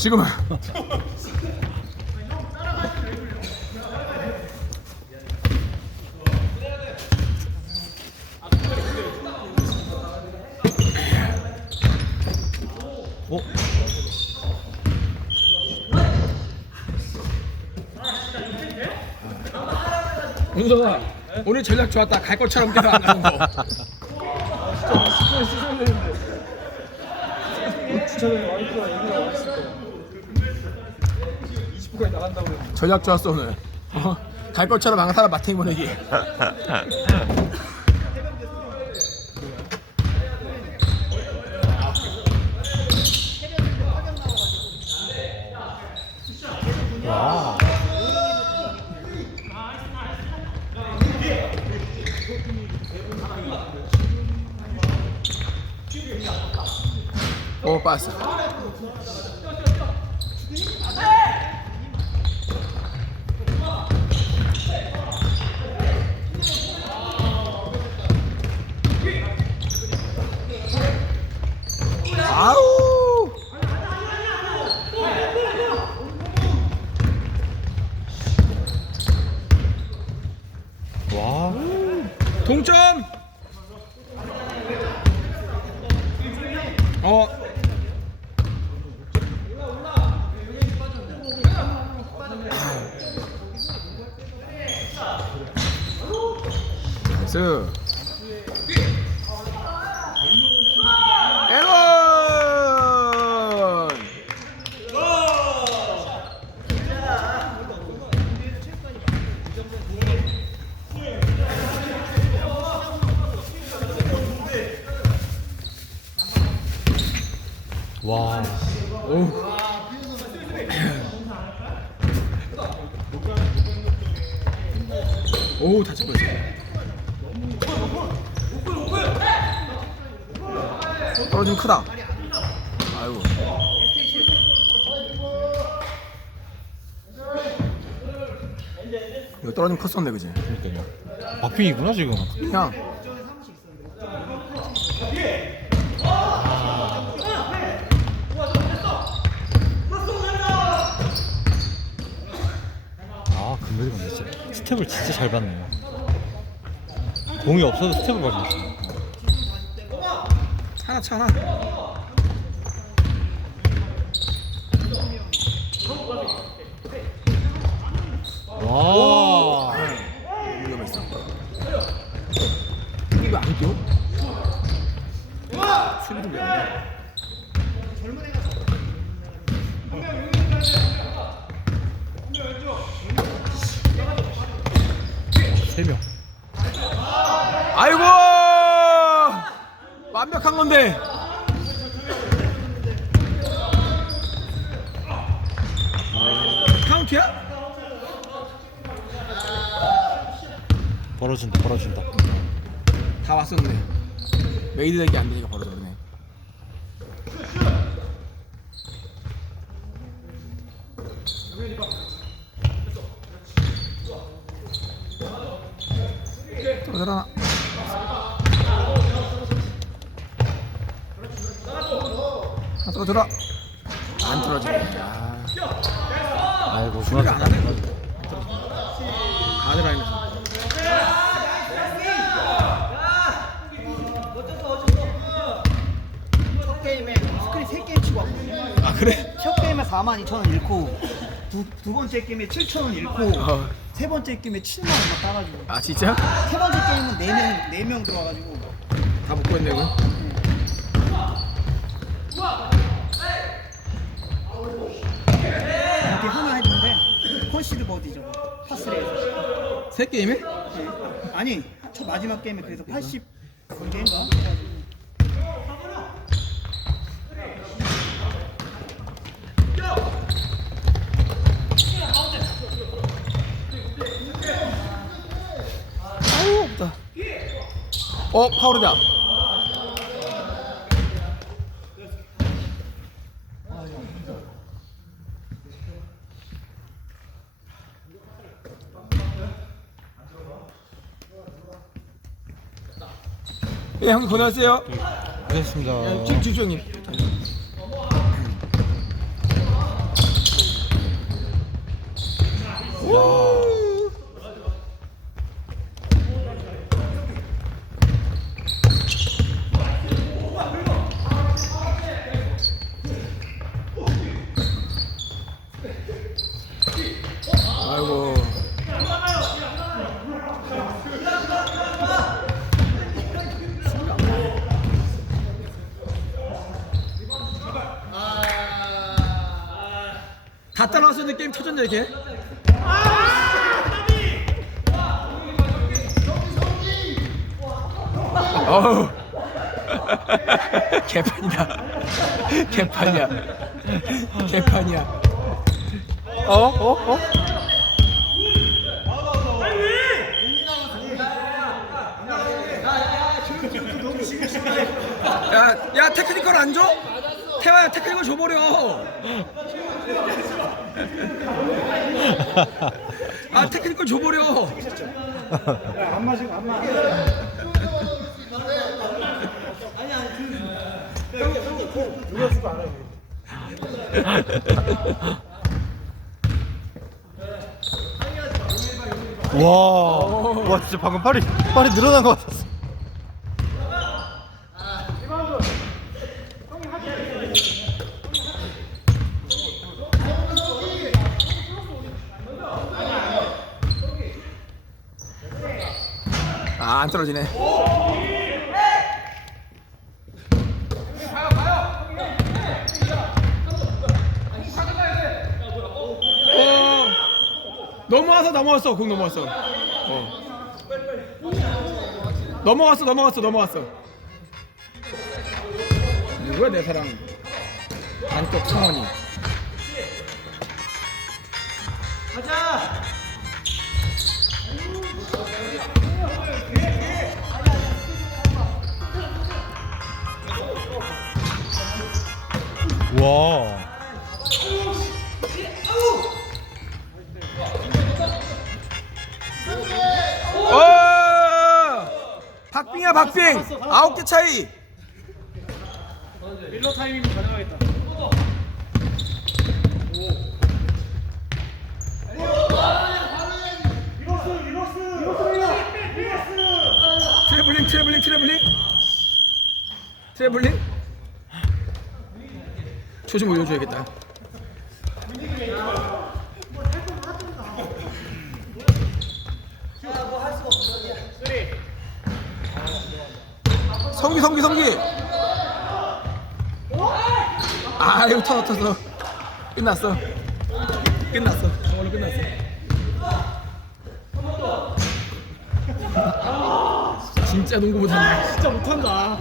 지금 윤서가 오늘 전략 좋았다. 갈 것처럼 계속 안 가는 거 주차장에 와이프가 얘기가 왔을 거야 20분까지 나간다고 그랬는데. 전략 좋았어 오늘 어? 갈 것처럼 안 사람 마탱이 보내기 와 오 빠졌어. 아우! 와. 동점! 어 나이스 에런 와. 오. 오 다칠 뻔했어. 떨어지면 크다. 아이고. 이거 떨어지면 컸었네 그지? 그러니까요. 박빙이구나 지금. 그냥 아 금메달 근데 진짜 스텝을 진짜 잘 받네요. 공이 없어도 스텝을 밟고 하나. 와. 위험했어. 이거 안 뛰어? 수비를 왜안 해? 세 명. 아이고 완벽한 건데 카운트야? 벌어진다 벌어진다. 다 왔었네. 메이드 되기 안 되니까 벌어져 그러네. 떨어져라. 아 떨어져라. 안 떨어지네. 야 아이고 수비가 안 하네. 가드라인에서 아 그래? 첫 게임에 4만 2천 원 잃고 두, 두 번째 게임에 7천 원 잃고 어. 세 번째 게임에 7만 원 따가지고 아 진짜? 세 번째 게임은 4명, 4명 들어와가지고 다 먹고 있네 이거 이렇게 하나 했는데 컨시드 버디죠 파스레에서 세 게임에? 네. 아니 첫 마지막 게임에 그래서 80 개인가? 아유 없다. 어 파울이다. 예, 형님 고생하세요. 고생했습니다. 예, 주- 주주 형님. 아이고. 다 따라왔었는데 게임 터졌네 이렇게. 어우. 개판이다. 개판이야. 개판이야. 어? 어? 어? 야, 야 테크니컬 안 줘? 태화야 테크니컬 줘버려. 아 테크니컬 줘버려. 안 마시고 안 마. 와, 와 진짜 방금 팔이 팔이 늘어난 것 같았어. 안 떨어지네. 어, 넘어와서 넘어왔어 공 넘어왔어. 어. 넘어갔어 넘어갔어 넘어갔어. 누구야 내 사랑 안쪽 창원이. 와. 어! 박빙이야 박빙 아홉 개 차이. 일로 타이밍 가능하겠다. 트래블링 트래블링 트래블링. 트래블링. 초좀 올려줘야겠다. 성기 성기 성기. 아 이거 터졌 터졌어. 끝났어. 끝났어. 오늘 끝났어 진짜 농구 못한다 진짜 못한다.